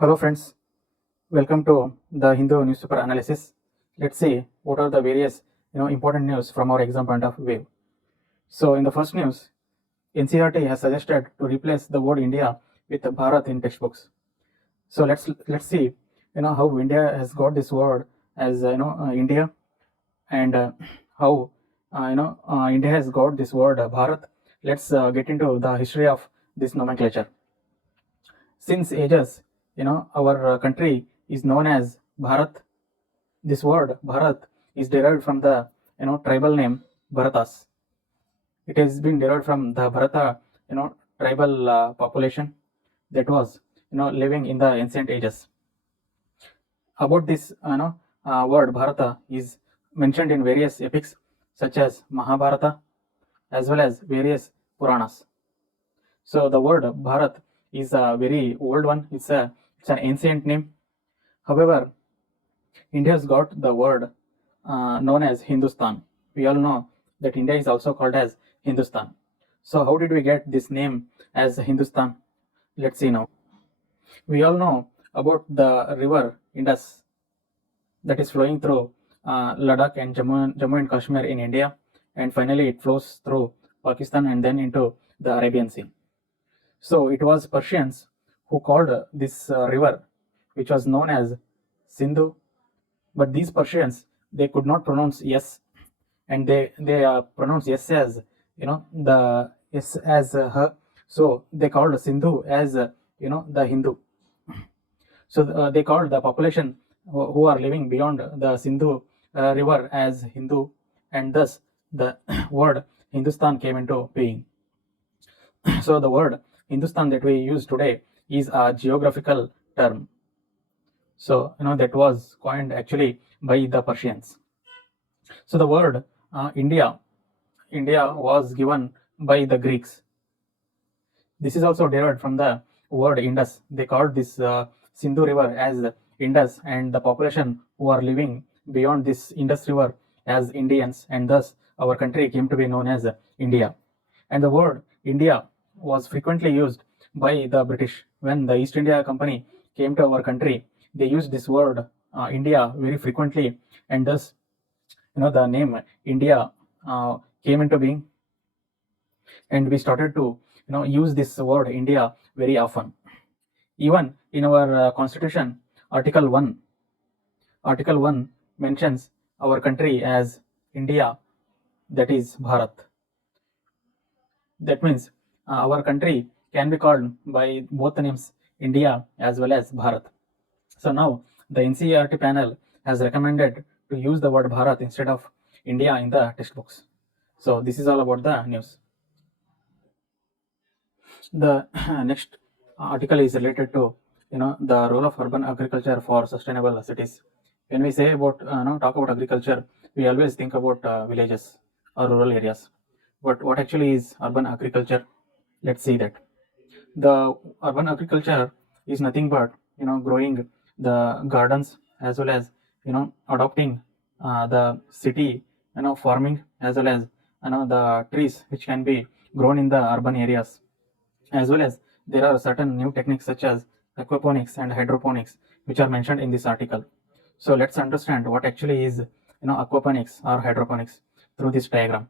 Hello friends, welcome to the Hindu newspaper analysis. Let's see what are the various important news from our exam point of view. So in the first news, NCERT has suggested to replace the word India with Bharat in textbooks. So let's see how India has got this word as India, and how India has got this word Bharat. Let's get into the history of this nomenclature. Since ages, our country is known as Bharat. This word Bharat is derived from the tribal name Bharatas. It has been derived from the Bharata tribal population that was living in the ancient ages. About this word Bharata is mentioned in various epics such as Mahabharata as well as various Puranas. So the word Bharat is a very old one. It's an ancient name. However, India has got the word known as Hindustan. We all know that India is also called as Hindustan. So how did we get this name as Hindustan? Let's see now. We all know about the river Indus that is flowing through Ladakh and Jammu and Kashmir in India, and finally it flows through Pakistan and then into the Arabian Sea. So it was Persians who called this river, which was known as Sindhu, but these Persians, they could not pronounce yes, and they pronounce yes as the yes as her. So they called Sindhu as the Hindu. So they called the population who are living beyond the Sindhu river as Hindu, and thus the word Hindustan came into being. So the word Hindustan that we use today is a geographical term. So that was coined actually by the Persians. So the word India was given by the Greeks. This is also derived from the word Indus. They called this Sindhu river as Indus, and the population who are living beyond this Indus river as Indians, and thus our country came to be known as India. And the word India was frequently used by the British. When the East India Company came to our country, they used this word India very frequently, and thus the name India came into being, and we started to use this word India very often. Even in our constitution, article 1 mentions our country as India, that is Bharat. That means our country can be called by both the names India as well as Bharat. So now the NCERT panel has recommended to use the word Bharat instead of India in the textbooks. So this is all about the news. The next article is related to the role of urban agriculture for sustainable cities. When we say about talk about agriculture, we always think about villages or rural areas. But what actually is urban agriculture? Let's see that. The urban agriculture is nothing but growing the gardens as well as adopting the city farming, as well as the trees which can be grown in the urban areas, as well as there are certain new techniques such as aquaponics and hydroponics which are mentioned in this article. So let's understand what actually is aquaponics or hydroponics through this diagram.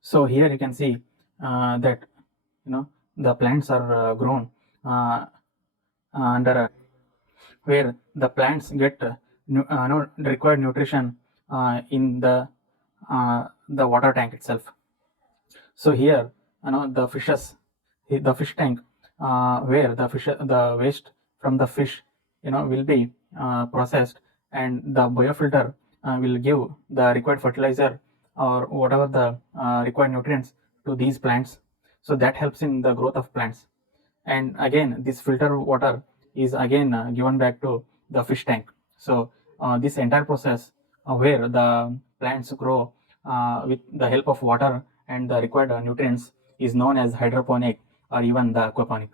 So here you can see that the plants are grown under where the plants get required nutrition in the water tank itself. So here the fish tank where the waste from the fish will be processed, and the biofilter will give the required fertilizer or whatever the required nutrients to these plants. So that helps in the growth of plants, and again this filter water is again given back to the fish tank. So this entire process where the plants grow with the help of water and the required nutrients is known as hydroponic or even the aquaponic.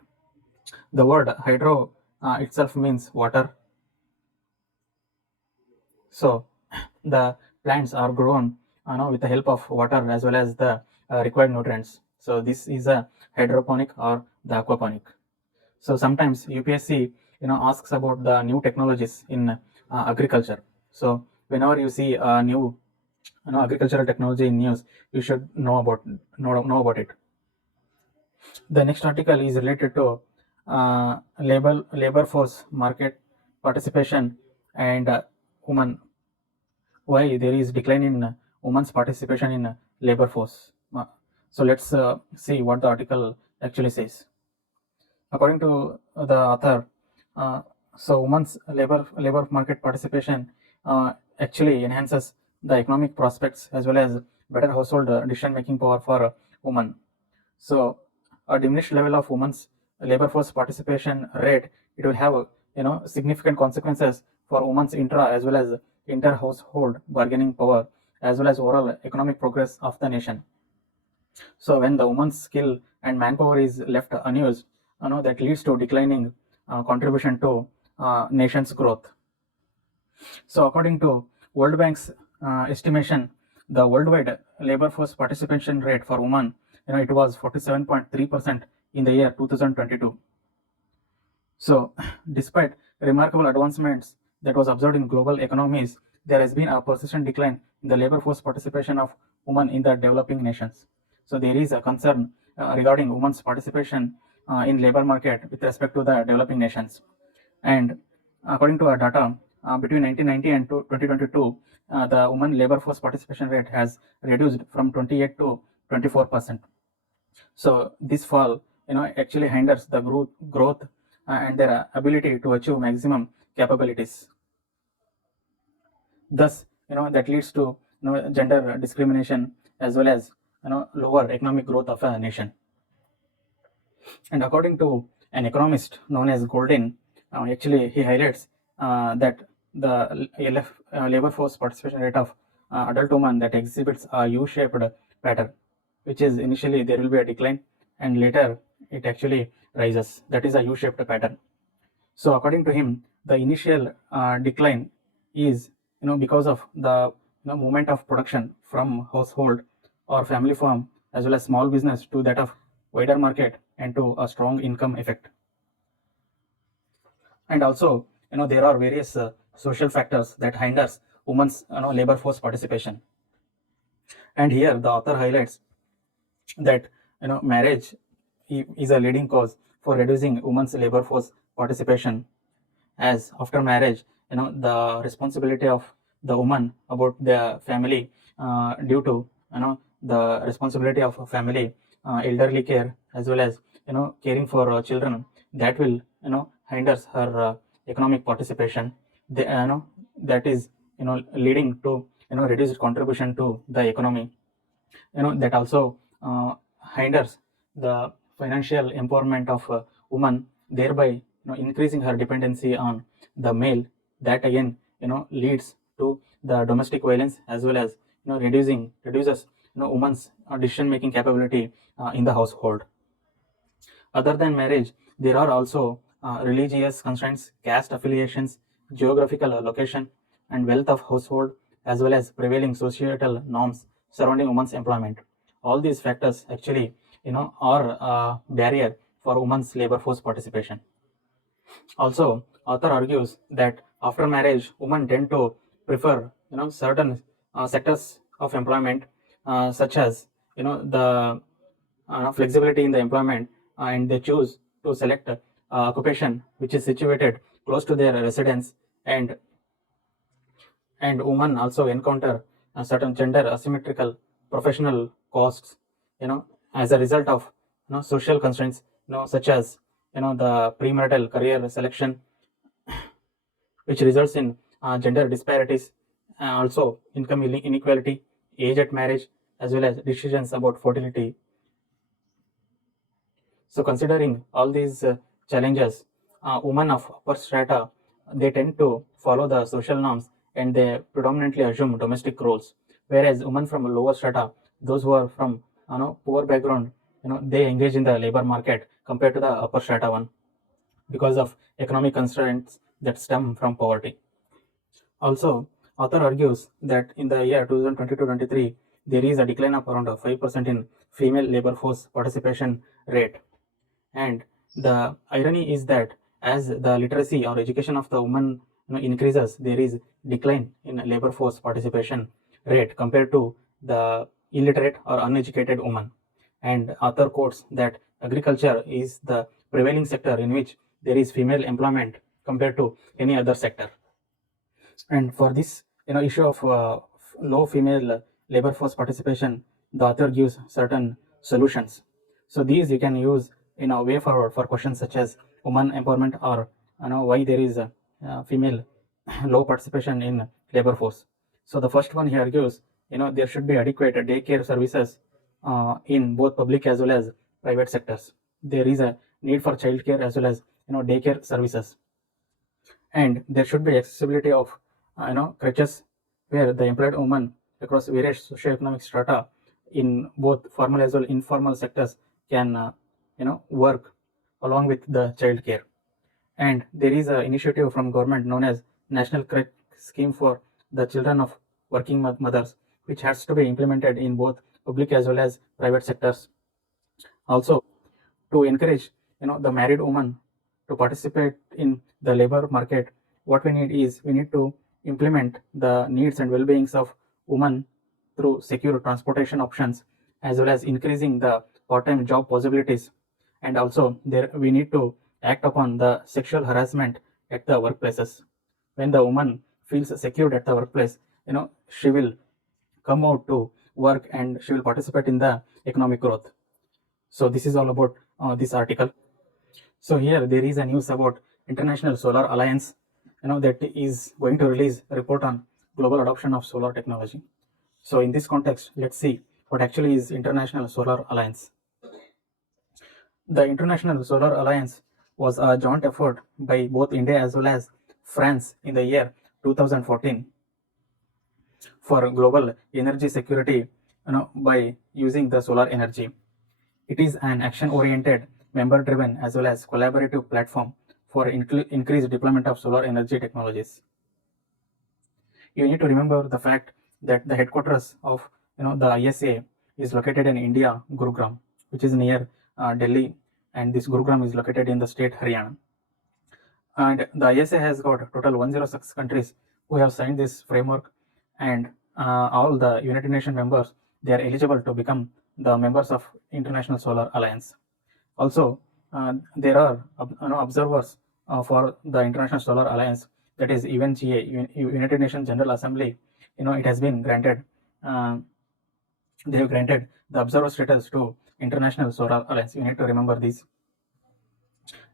The word hydro itself means water. So the plants are grown with the help of water as well as the required nutrients. So this is a hydroponic or the aquaponic. So sometimes UPSC asks about the new technologies in agriculture. So whenever you see a new agricultural technology in news, you should know about it. The next article is related to labor force market participation and women. Why there is decline in women's participation in labor force. So let's see what the article actually says. According to the author, so women's labor market participation actually enhances the economic prospects as well as better household decision making power for women. So a diminished level of women's labor force participation rate, it will have significant consequences for women's intra as well as inter household bargaining power as well as overall economic progress of the nation. So when the woman's skill and manpower is left unused, that leads to declining contribution to nation's growth. So according to World Bank's estimation, the worldwide labor force participation rate for women, it was 47.3% in the year 2022. So despite remarkable advancements that was observed in global economies, there has been a persistent decline in the labor force participation of women in the developing nations. So there is a concern regarding women's participation in labor market with respect to the developing nations. And according to our data, between 1990 and 2022, the women labor force participation rate has reduced from 28 to 24%. So this fall, actually hinders the growth and their ability to achieve maximum capabilities. Thus, that leads to gender discrimination as well as lower economic growth of a nation. And according to an economist known as Goldin, actually he highlights that the labor force participation rate of adult women that exhibits a U-shaped pattern, which is initially there will be a decline and later it actually rises. That is a U-shaped pattern. So according to him, the initial decline is because of the movement of production from household or family farm as well as small business to that of wider market and to a strong income effect. And also there are various social factors that hinders women's labor force participation. And here the author highlights that marriage is a leading cause for reducing women's labor force participation, as after marriage the responsibility of the woman about the family due to the responsibility of family, elderly care as well as caring for children, that will hinders her economic participation. That is leading to reduced contribution to the economy. That also hinders the financial empowerment of woman, thereby increasing her dependency on the male. That again leads to the domestic violence as well as reduces woman's decision making capability in the household. Other than marriage, there are also religious constraints, caste affiliations, geographical location, and wealth of household, as well as prevailing societal norms surrounding women's employment. All these factors actually are a barrier for women's labor force participation. Also, author argues that after marriage, women tend to prefer certain sectors of employment, such as the flexibility in the employment, and they choose to select occupation which is situated close to their residence. And women also encounter certain gender asymmetrical professional costs as a result of social constraints such as the premarital career selection, which results in gender disparities, also income inequality, age at marriage, as well as decisions about fertility. So considering all these challenges, women of upper strata, they tend to follow the social norms and they predominantly assume domestic roles, whereas women from lower strata, those who are from poor background, they engage in the labor market compared to the upper strata one because of economic constraints that stem from poverty. Also, author argues that in the year 2022-23, there is a decline of around 5% in female labor force participation rate, and The irony is that as the literacy or education of the woman increases, there is decline in labor force participation rate compared to the illiterate or uneducated woman. And author quotes that agriculture is the prevailing sector in which there is female employment compared to any other sector. And for this issue of low female labor force participation, the author gives certain solutions. So these you can use in a way forward for questions such as woman empowerment or why there is a female low participation in labor force. So the first one he argues, there should be adequate daycare services in both public as well as private sectors. There is a need for childcare as well as daycare services, and there should be accessibility of crutches where the employed woman across various socioeconomic strata in both formal as well informal sectors can work along with the child care. And there is an initiative from government known as National Crutch Scheme for the Children of Working Mothers, which has to be implemented in both public as well as private sectors. Also, to encourage the married woman to participate in the labor market, what we need to implement the needs and well-beings of women through secure transportation options as well as increasing the part-time job possibilities. And also there we need to act upon the sexual harassment at the workplaces. When the woman feels secured at the workplace, she will come out to work and she will participate in the economic growth. So this is all about this article. So here there is a news about International Solar Alliance, that is going to release a report on global adoption of solar technology. So in this context, let's see what actually is International Solar Alliance. The International Solar Alliance was a joint effort by both India as well as France in the year 2014 for global energy security by using the solar energy. It is an action-oriented, member-driven as well as collaborative platform for increased deployment of solar energy technologies. You need to remember the fact that the headquarters of the ISA is located in India, Gurugram, which is near Delhi, and this Gurugram is located in the state Haryana. And the ISA has got total 106 countries who have signed this framework, and all the United Nations members, they are eligible to become the members of International Solar Alliance. Also, there are observers for the International Solar Alliance, that is UNGA, United Nations General Assembly. It has been granted. They have granted the observer status to International Solar Alliance. You need to remember this.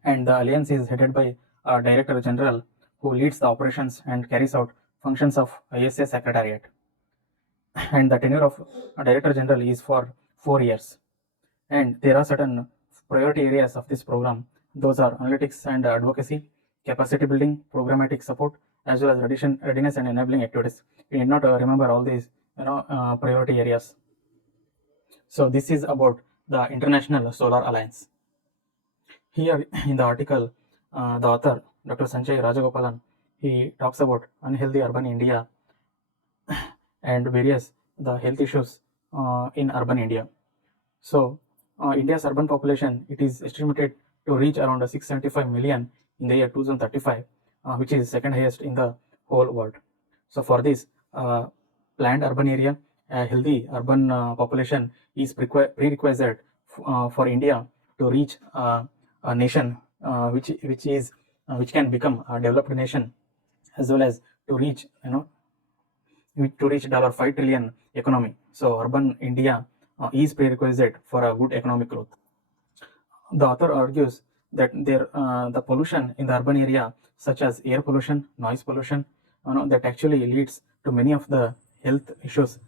And the alliance is headed by a Director General who leads the operations and carries out functions of ISA Secretariat. And the tenure of a Director General is for 4 years. And there are certain priority areas of this program. Those are analytics and advocacy, capacity building, programmatic support, as well as readiness and enabling activities. You need not remember all these priority areas. So this is about the International Solar Alliance. Here in the article, the author Dr. Sanjay Rajagopalan, he talks about unhealthy urban India and various the health issues in urban India. So India's urban population, it is estimated to reach around 675 million in the year 2035, which is second highest in the whole world. So for this planned urban area, a healthy urban population is prerequisite for India to reach a nation which can become a developed nation, as well as to reach $5 trillion economy. So urban India is prerequisite for a good economic growth. The author argues that the pollution in the urban area, such as air pollution, noise pollution, that actually leads to many of the health issues,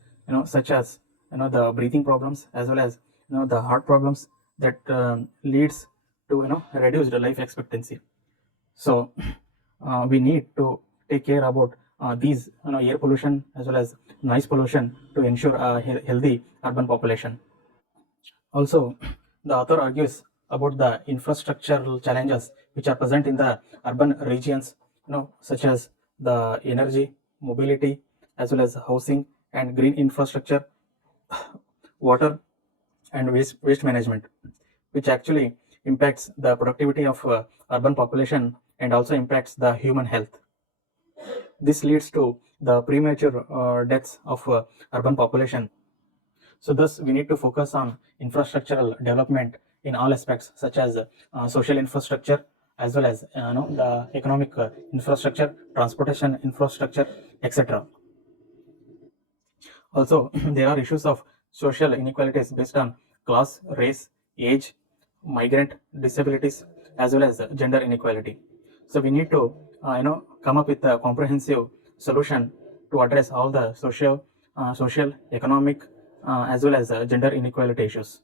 such as the breathing problems as well as the heart problems, that leads to reduced life expectancy. So we need to take care about these air pollution as well as noise pollution to ensure a healthy urban population. Also, the author argues about the infrastructural challenges which are present in the urban regions, such as the energy, mobility, as well as housing and green infrastructure, water, and waste management, which actually impacts the productivity of urban population and also impacts the human health. This leads to the premature deaths of urban population. So thus we need to focus on infrastructural development in all aspects, such as social infrastructure, as well as the economic infrastructure, transportation infrastructure, etc. Also, there are issues of social inequalities based on class, race, age, migrant, disabilities, as well as gender inequality. So we need to come up with a comprehensive solution to address all the social, economic, as well as gender inequality issues.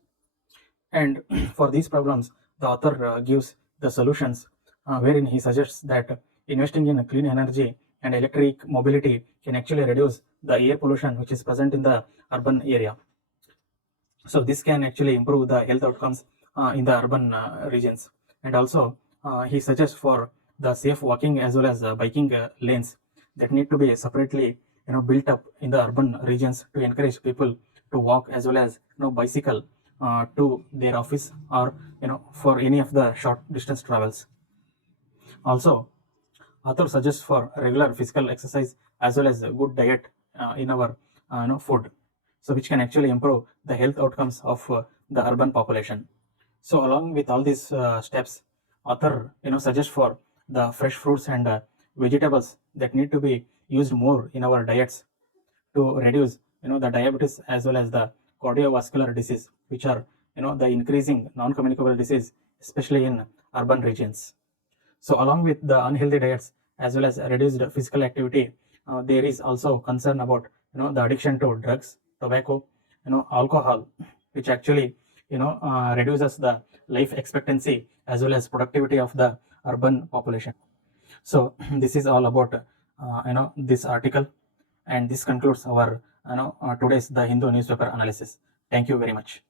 And for these problems, the author gives the solutions, wherein he suggests that investing in clean energy and electric mobility can actually reduce the air pollution which is present in the urban area. So this can actually improve the health outcomes in the urban regions. And also he suggests for the safe walking as well as biking lanes that need to be separately built up in the urban regions to encourage people to walk as well as bicycle to their office or for any of the short distance travels. Also, author suggests for regular physical exercise as well as a good diet in our food, so which can actually improve the health outcomes of the urban population. So along with all these steps, author suggests for the fresh fruits and vegetables that need to be used more in our diets to reduce the diabetes as well as the cardiovascular disease, which are the increasing non-communicable disease, especially in urban regions. So along with the unhealthy diets as well as reduced physical activity, there is also concern about the addiction to drugs, tobacco, alcohol, which actually reduces the life expectancy as well as productivity of the urban population. So this is all about this article, and this concludes our today's The Hindu newspaper analysis. Thank you very much.